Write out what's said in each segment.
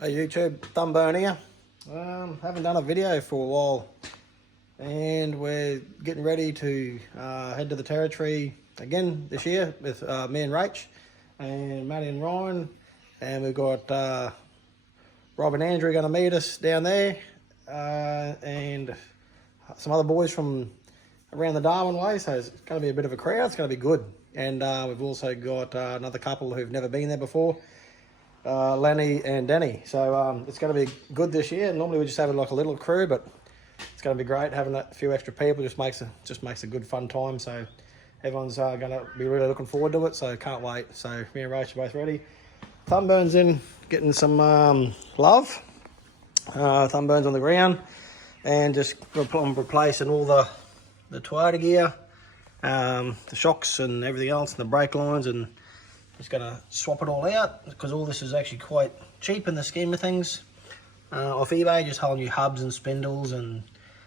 Hey YouTube, Thumbone here. Haven't done a video for a while, and we're getting ready to head to the territory again this year with me and Rach and Matty and Ryan, and we've got Rob and Andrew going to meet us down there, and some other boys from around the Darwin way, so it's going to be a bit of a crowd. It's going to be good, and we've also got another couple who've never been there before, Lenny and Denny. So it's going to be good this year. Normally we just have like a little crew, but it's going to be great having that few extra people. Just makes a good fun time. So everyone's going to be really looking forward to it. So can't wait. So me and Rach are both ready. Thumbone's in getting some love. Thumbone's on the ground, and just replacing all the Toyota gear, the shocks and everything else, and the brake lines, and just going to swap it all out because all this is actually quite cheap in the scheme of things. Off eBay, just whole new hubs and spindles, and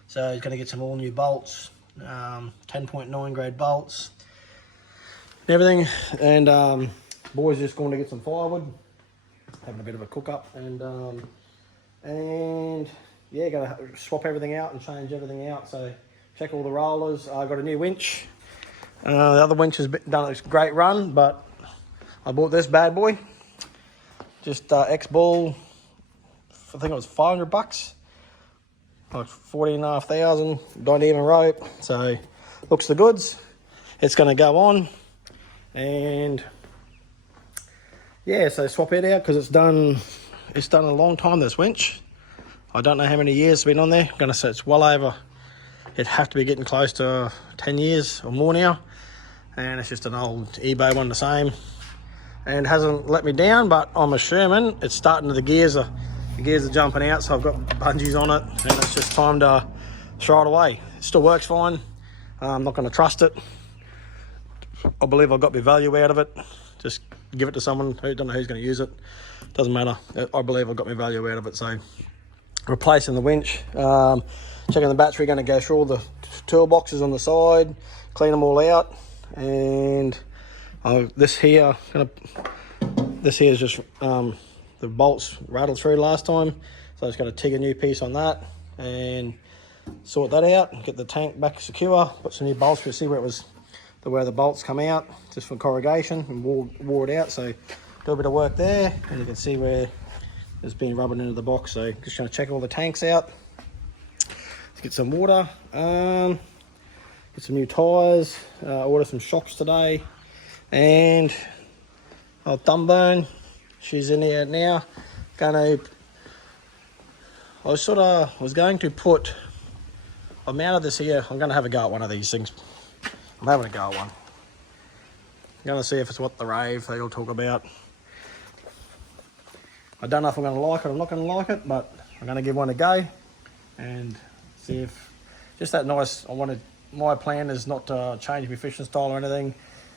so he's going to get some all new bolts, 10.9 grade bolts and everything. And boys just going to get some firewood, having a bit of a cook up, and yeah, going to swap everything out and change everything out. So check all the rollers. I got a new winch. The other winch has done a great run, but I bought this bad boy, just X-Ball, I think it was $500, like 14,500, don't even rope, so looks the goods. It's going to go on, and yeah, so swap it out because it's done a long time, this winch. I don't know how many years it's been on there. I'm going to say it's well over, it'd have to be getting close to 10 years or more now, and it's just an old eBay one, the same. And hasn't let me down, but I'm assuming it's starting to, the gears are jumping out, so I've got bungees on it, and it's just time to throw it away. It still works fine. I'm not going to trust it. I believe I got my value out of it. Just give it to someone who don't know who's going to use it. Doesn't matter. I believe I got my value out of it. So replacing the winch, checking the battery, going to go through all the toolboxes on the side, clean them all out, and this here is just the bolts rattled through last time, so I just got to TIG a new piece on that and sort that out, get the tank back secure, put some new bolts. You'll see where the bolts come out, just for corrugation, and wore it out. So do a bit of work there, and you can see where it's been rubbing into the box. So just trying to check all the tanks out. Let's get some water, get some new tyres, order some shocks today. And old Thumbone, she's in here now. I was going to put, I'm out of this here. I'm going to have a go at one of these things. I'm having a go at one. I'm going to see if it's what the rave they'll talk about. I don't know if I'm going to like it or I'm not going to like it, but I'm going to give one a go and see if, just that nice, my plan is not to change my fishing style or anything.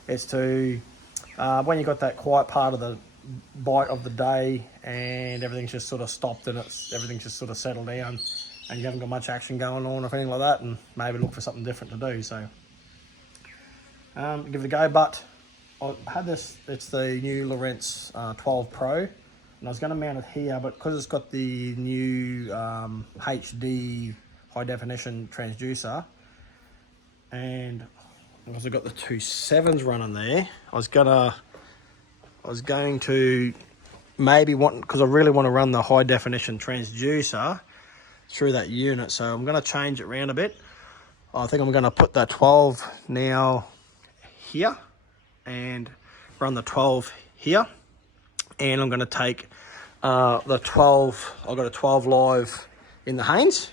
It's to, when you got that quiet part of the bite of the day and everything's just sort of stopped and everything's just sort of settled down and you haven't got much action going on or anything like that, and maybe look for something different to do. So give it a go. But I had this, it's the new Lowrance 12 Pro, and I was going to mount it here, but because it's got the new HD high definition transducer, and I've also got the two 7s running there. I was going to maybe because I really want to run the high definition transducer through that unit. So I'm going to change it around a bit. I think I'm going to put that 12 now here and run the 12 here. And I'm going to take the 12, I've got a 12 live in the Haynes.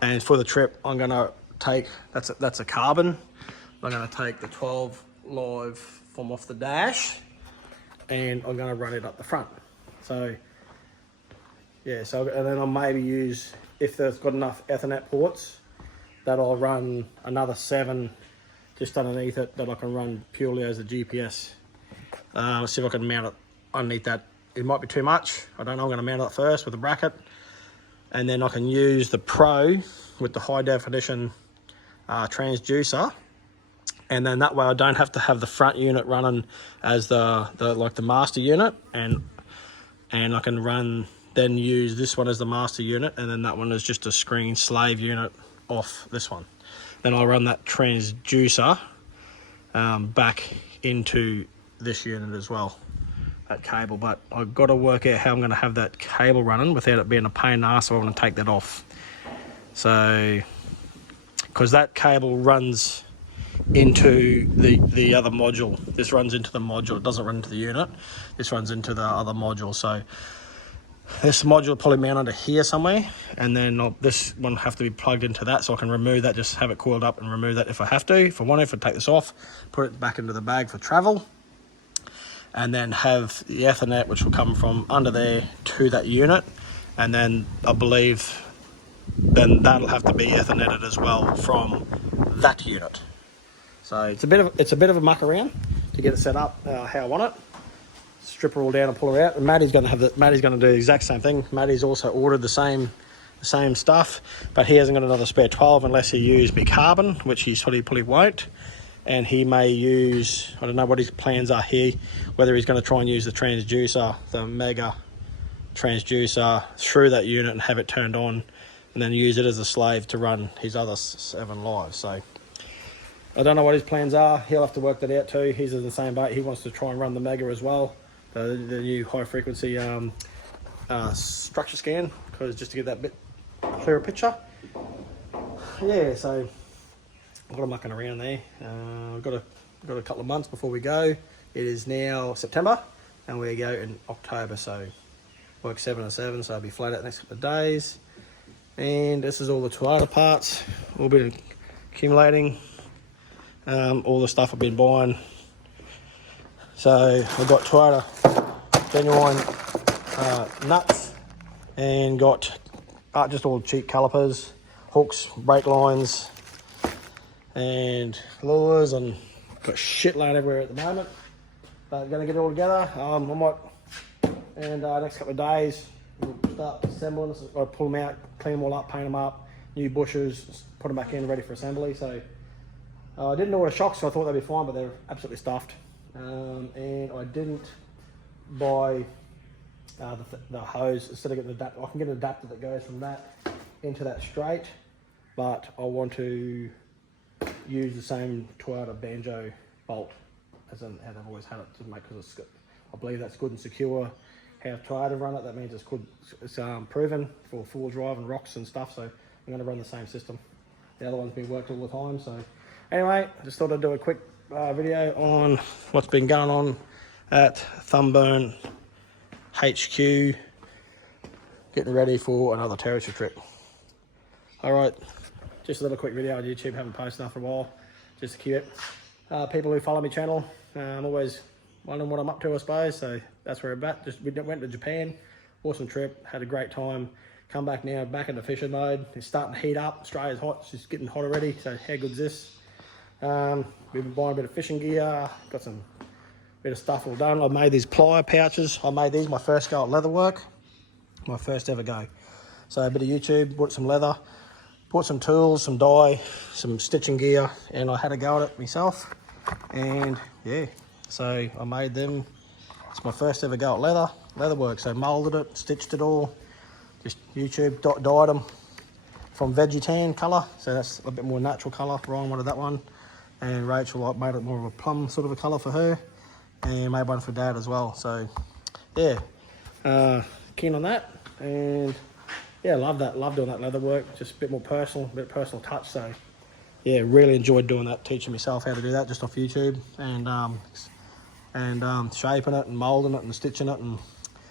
And for the trip, I'm going to take, that's a carbon. I'm going to take the 12 live from off the dash, and I'm going to run it up the front. So yeah, and then I'll maybe use, if there's got enough Ethernet ports, that I'll run another 7 just underneath it that I can run purely as a GPS. Let's see if I can mount it underneath that. It might be too much. I don't know. I'm going to mount it first with a bracket, and then I can use the Pro with the high definition transducer. And then that way I don't have to have the front unit running as the master unit, and I can run then use this one as the master unit, and then that one is just a screen slave unit off this one. Then I'll run that transducer back into this unit as well, that cable. But I've got to work out how I'm going to have that cable running without it being a pain in the ass, so I'm going to take that off. So, because that cable runs into the other module. This runs into the module. It doesn't run into the unit. This runs into the other module. So this module will probably mount onto here somewhere, and then this one will have to be plugged into that, so I can remove that, just have it coiled up and remove that if I have to. If I want to, if I take this off, put it back into the bag for travel, and then have the Ethernet, which will come from under there to that unit, and then I believe then that'll have to be Ethernetted as well from that unit. So it's a bit of a muck around to get it set up how I want it. Strip her all down and pull her out. And Maddie's going to do the exact same thing. Maddie's also ordered the same stuff, but he hasn't got another spare 12 unless he used bicarbon, which he probably won't. And he may use, I don't know what his plans are here, whether he's going to try and use the transducer, the mega transducer, through that unit and have it turned on, and then use it as a slave to run his other 7 lives. So I don't know what his plans are. He'll have to work that out too. He's in the same boat. He wants to try and run the mega as well, the new high frequency structure scan, because just to get that bit clearer picture. Yeah, so I've got a mucking around there. I've got a couple of months before we go. It is now September and we go in October, so work 7 and 7, so I'll be flat out the next couple of days. And this is all the Toyota parts, all been accumulating, all the stuff I've been buying. So I've got Toyota genuine nuts, and got just all cheap calipers, hooks, brake lines, and lures, and got shitload everywhere at the moment. But I'm gonna get it all together. I might, and next couple of days we'll start assembling this. I'll pull them out, clean them all up, paint them up, new bushes, put them back in, ready for assembly. So I didn't order shocks, so I thought they'd be fine, but they're absolutely stuffed. And I didn't buy the hose. Instead of getting an adapter, I can get an adapter that goes from that into that straight, but I want to use the same Toyota banjo bolt as how they've always had it, to make, because I believe that's good and secure. How Toyota run it, that means it's proven for full drive and rocks and stuff. So I'm going to run the same system. The other one's been worked all the time. So anyway, I just thought I'd do a quick video on what's been going on at Thumbburn HQ, getting ready for another territory trip. All right, just a little quick video on YouTube. Haven't posted enough for a while, just to keep it. People who follow my channel, I'm always wondering what I'm up to, I suppose. So that's where we're at. We went to Japan, awesome trip, had a great time. Come back now, back into fishing mode. It's starting to heat up. Australia's hot, it's just getting hot already. So how good's this? We've been buying a bit of fishing gear, got some bit of stuff all done. I made these plier pouches. I made these my first go at leather work, my first ever go. So a bit of YouTube, bought some leather, bought some tools, some dye, some stitching gear, and I had a go at it myself. And yeah, so I made them. It's my first ever go at leather work. So molded it, stitched it all, just YouTube, dyed them from veggie tan colour. So that's a bit more natural colour. Ryan wanted that one. And Rachel made it more of a plum sort of a colour for her, and made one for Dad as well. So yeah, keen on that. And yeah, love doing that leather work. Just a bit more personal, a bit of personal touch. So yeah, really enjoyed doing that, teaching myself how to do that just off YouTube, and shaping it and moulding it and stitching it and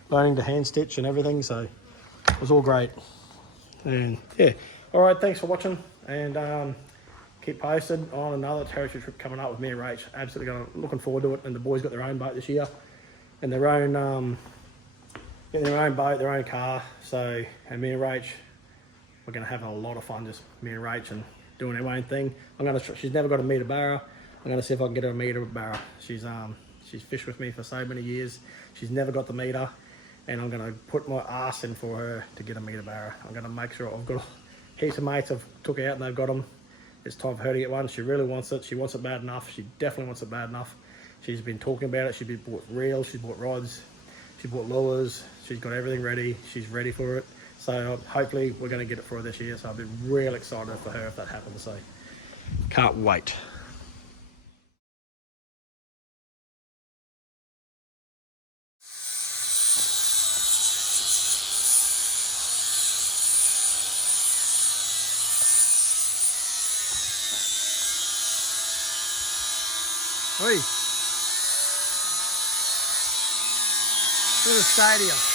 learning to hand stitch and everything. So it was all great. And yeah, all right, thanks for watching, and keep posted on another territory trip coming up with me and Rach. Absolutely looking forward to it. And the boys got their own boat this year, and their own getting their own boat, their own car. So, and me and Rach, we're gonna have a lot of fun, just me and Rach, and doing our own thing. She's never got a meter barra. I'm gonna see if I can get her a meter barra. She's fished with me for so many years. She's never got the meter, and I'm gonna put my ass in for her to get a meter barra. I'm gonna make sure. I've got heaps of mates I've took out and they've got them. It's time for her to get one. She really wants it. She wants it bad enough. She definitely wants it bad enough. She's been talking about it. She's bought reels. She's bought rods. She bought lures. She's got everything ready. She's ready for it. So hopefully we're going to get it for her this year. So I'll be real excited for her if that happens. So can't wait. Oi. To the stadium.